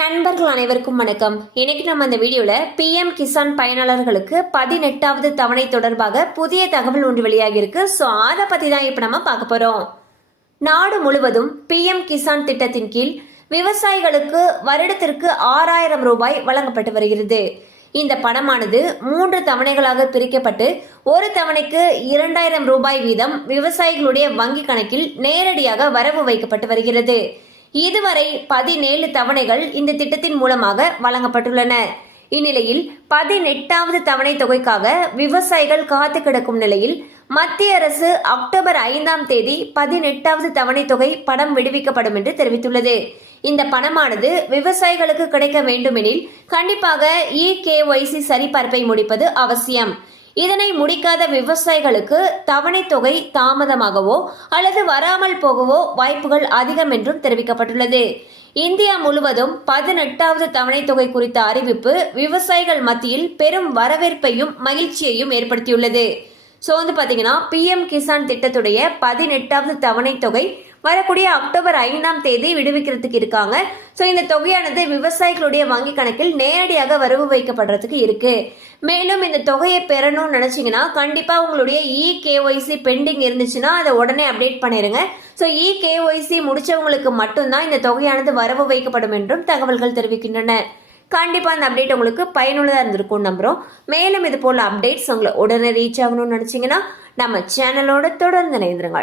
நண்பர்கள் அனைவருக்கும் வணக்கம் இன்னைக்கு நம்ம அந்த வீடியோவில் பிஎம் கிசான் பயனாளர்களுக்கு பதினெட்டாவது தவணை தொடர்பாக புதிய தகவல் ஒன்று வெளியாகியிருக்கு ஸோ அதை பற்றி தான் இப்போ நம்ம பார்க்க போகிறோம் நாடு முழுவதும் பிஎம் கிசான் திட்டத்தின் கீழ் விவசாயிகளுக்கு வருடத்திற்கு ஆறாயிரம் ரூபாய் வழங்கப்பட்டு வருகிறது இந்த பணமானது மூன்று தவணைகளாக பிரிக்கப்பட்டு ஒரு தவணைக்கு இரண்டாயிரம் ரூபாய் வீதம் விவசாயிகளுடைய வங்கி கணக்கில் நேரடியாக வரவு வைக்கப்பட்டு வருகிறது இதுவரை பதினேழு தவணைகள் இந்த திட்டத்தின் மூலமாக வழங்கப்பட்டுள்ளன இந்நிலையில் பதினெட்டாவது தவணை தொகைக்காக விவசாயிகள் காத்து கிடக்கும் நிலையில் மத்திய அரசு அக்டோபர் ஐந்தாம் தேதி பதினெட்டாவது தவணை தொகை பணம் விடுவிக்கப்படும் என்று தெரிவித்துள்ளது இந்த பணமானது விவசாயிகளுக்கு கிடைக்க வேண்டுமெனில் கண்டிப்பாக இ கேஒய்சி சரிபார்ப்பை முடிப்பது அவசியம் இதனை முடிக்காத விவசாயிகளுக்கு தவணை தொகை தாமதமாகவோ அல்லது வராமல் போகவோ வாய்ப்புகள் அதிகம் என்றும் தெரிவிக்கப்பட்டுள்ளது இந்தியா முழுவதும் பதினெட்டாவது தவணை தொகை குறித்த அறிவிப்பு விவசாயிகள் மத்தியில் பெரும் வரவேற்பையும் மகிழ்ச்சியையும் ஏற்படுத்தியுள்ளது ஸோ வந்து பார்த்தீங்கன்னா பிஎம் கிசான் திட்டத்துடைய பதினெட்டாவது தவணை தொகை வரக்கூடிய அக்டோபர் ஐந்தாம் தேதி விடுவிக்கிறதுக்கு இருக்காங்க ஸோ இந்த தொகையானது விவசாயிகளுடைய வங்கி கணக்கில் நேரடியாக வரவு வைக்கப்படுறதுக்கு இருக்கு மேலும் இந்த தொகையை பெறணும்னு நினைச்சிங்கன்னா கண்டிப்பாக உங்களுடைய இ e கேஒய்சி பெண்டிங் இருந்துச்சுன்னா அதை உடனே அப்டேட் பண்ணிடுங்க ஸோ இ e கேஒய்சி முடிச்சவங்களுக்கு மட்டும்தான் இந்த தொகையானது வரவு வைக்கப்படும் என்றும் தகவல்கள் தெரிவிக்கின்றன கண்டிப்பாக அந்த அப்டேட் உங்களுக்கு பயனுள்ளதாக இருந்திருக்கும் நம்புகிறோம் மேலும் இது போல் அப்டேட்ஸ் உங்களை உடனே ரீச் ஆகணும்னு நினச்சிங்கன்னா நம்ம சேனலோட தொடர்ந்து இணைந்திருங்கள்